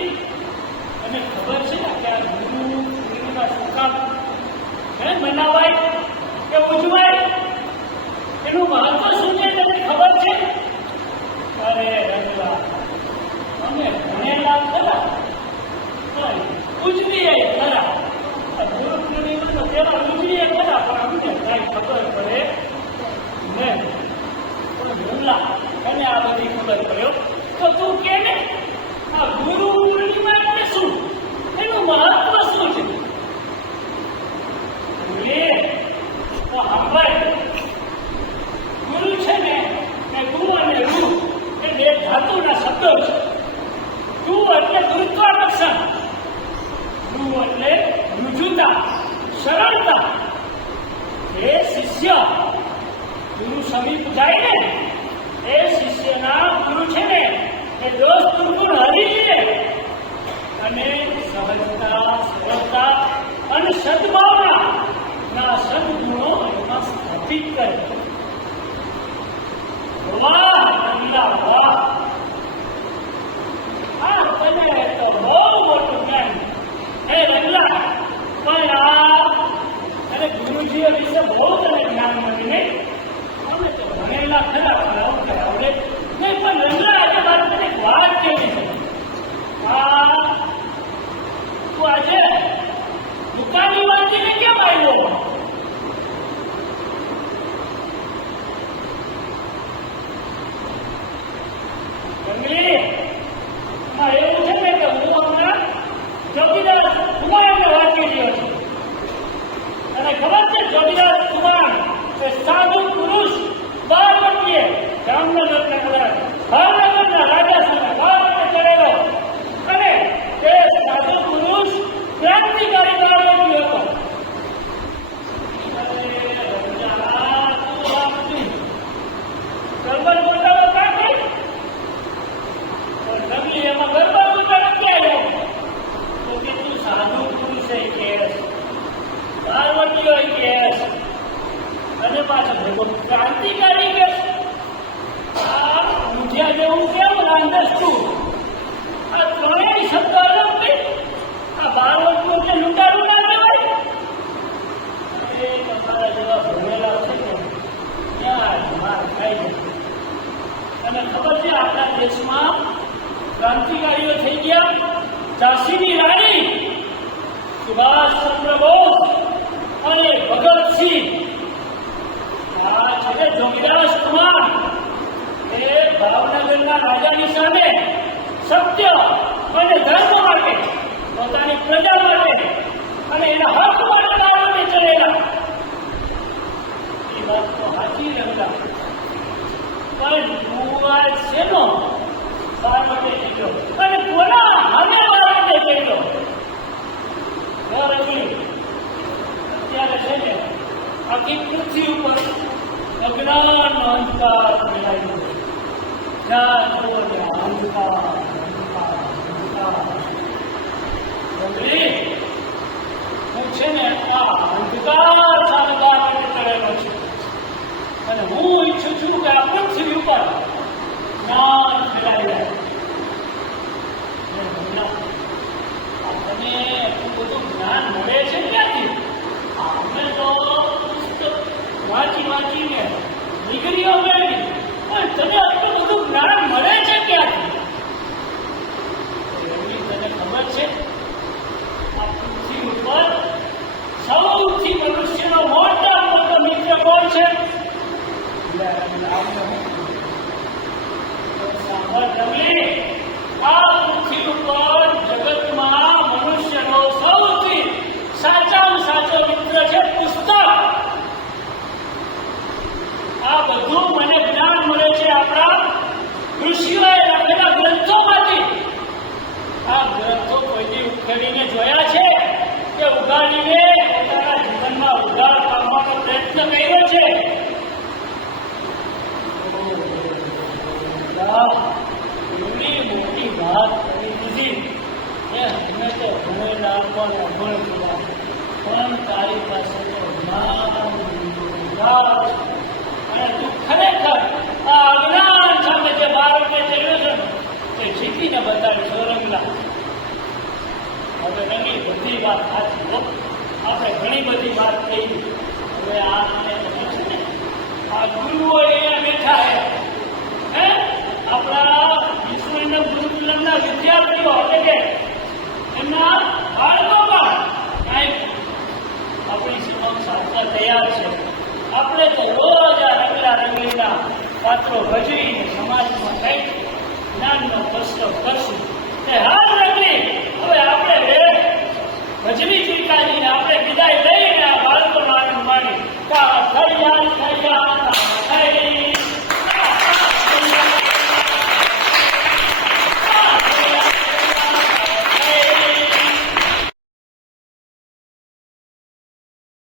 રંગલી અને ખબર છે કે આ ગુરુ પૂર્ણિમા શું કામ મનાવાય કે ઉજવાય, એનું મહત્વ શું છે તમને ખબર છે? અરે રંગલા, અમે ભણેલા ખરા પણ ઉજવીએ ખરા. ગુરુ પૂર્ણિમા તો તેમાં ઉજવીએ ખરા પણ અમને કઈ ખબર પડે નહીં. પણ રંગલા, તને આ બધી ખબર પડ્યો તો તું કે ને આ ગુરુ પૂર્ણિમા એટલે શું, એનું મહત્વ શું છે? ગુરુ છે ને એ ગુ અને રૂ એ બે ધાતુના શબ્દો છે. ગુ એટલે ગુરુત્વાકર્ષણ, રૂ એટલે રુજુતા, સરળતા. એ શિષ્ય ગુરુ સમીપ જાય ને એ શિષ્યના ગુરુ છે ને એ દોષ દુર્ગુણ હરી લે અને સહજતા, સરળતા અને સદભાવના ના સદગુણો એમાં સ્થાપિત કરે. વાહ રંગલા વાહ, આ તને તો બહુ મોટું જ્ઞાન. હે રંગલા, પણ આ અને ગુરુજીઓ વિશે બહુ તને જ્ઞાન મળ્યું નહીં. અમે તો ભણેલા ખરા ખરા આવડે નહીં. પણ રંગલા, આજે મારે તને એક વાત કેવી છે. તું આજે દુકાની વાંચીને કેમ આવ્યો? એવું છે ને કે હું હમણાં જોગીદાસ કુમારને વાંચી રહ્યો છું. અને ખબર છે જોગીદાસ કુમાર એ સાધુ પુરુષ 12 વર્ષીય જામનગરના ભાવનગરના રાજા સામે વાવડે ચડેલો અને તે સાધુ પુરુષ ક્રાંતિકારી બળવાનગી હતો. એમાં ગરબા પોતાનો ક્યાં તો કે તું સાધુ પુરુષ પાર્વતીઓ કેસ અને પાછળ ક્રાંતિકારી કેસ. આ ઊંધિયા જેવું કેવું રાંધસ તું? આ ત્રણેય શબ્દ અલગ થઈ. આ પાર્વતીઓ કે લૂંટારું ના કહેવાય. તમારા જેવા ભણેલા છે ને ત્યાં માર ખાઈ જાય. અને ખબર છે આપણા દેશમાં ક્રાંતિકારીઓ થઈ ગયા. ઝાંસીની રાણી સુભાષચંદ્ર બોઝ અને ભગતસિંહ. આ છે ને જોગીદાસ કુમાર એ ભાવનગરના રાજાની સામે સત્ય અને ધર્મ માટે, પોતાની પ્રજા માટે અને એના હક માટે લડવા ચડેલા. એ વાત તો સાચી રંગલા, પણ તું આ શેનો શા માટે કીધો અને કોના હવે માટે કીધો? અત્યારે છે ને આખી પૃથ્વી ઉપર અજ્ઞાનનો અંધકાર ફેલાયો છે. જ્યાં જુઓ ત્યાં અંધકાર, અંધકાર, અંધકાર. હું છે ને આ અંધકાર સામે માટે ચડેલો છું અને હું ઈચ્છું છું કે આ પૃથ્વી ઉપર જ્ઞાન ફેલાઈ જાય. આપણને એટલું બધું જ્ઞાન મળે છે ક્યાંથી? આપણે તો પુસ્તક વાંચીને ડિગ્રીઓ મેળવી, પણ તને આટલું બધું જ્ઞાન મળે છે ક્યાંથી? એવી તને ખબર છે આ પૃથ્વી ઉપર સૌથી મનુષ્યનો મોટા મોટો મિત્ર કોણ છે? આ પૃથ્વી ઉપર જગતમાં મનુષ્યનો સૌથી સાચામાં સાચો મિત્ર છે પુસ્તક. આ બધું મને જ્ઞાન મળે છે આપણા ઋષિઓએ લખેલા ગ્રંથોમાંથી. આ ગ્રંથો કોઈથી ઉખેડીને જોયા છે કે ઉગાડીને પોતાના જીવનમાં ઉધાર પામવાનો પ્રયત્ન કર્યો છે? એવી મોટી વાત કરી દીધી. અમે તો ભણેલા પણ અભણ થયા, પણ તારી પાસે તો જ્ઞાન અને તું ખરેખર આ અજ્ઞાન સામે જે બાળકે ચડ્યો છે તે જીતીને બતાવીશ. રંગલા તૈયાર છે. આપણે તો રોજ આ રંગલા રંગીલા પાત્રો ભજવીને સમાજમાં કંઈક જ્ઞાનનો પ્રસ્તુત કરશું. તે હાલ રંગલી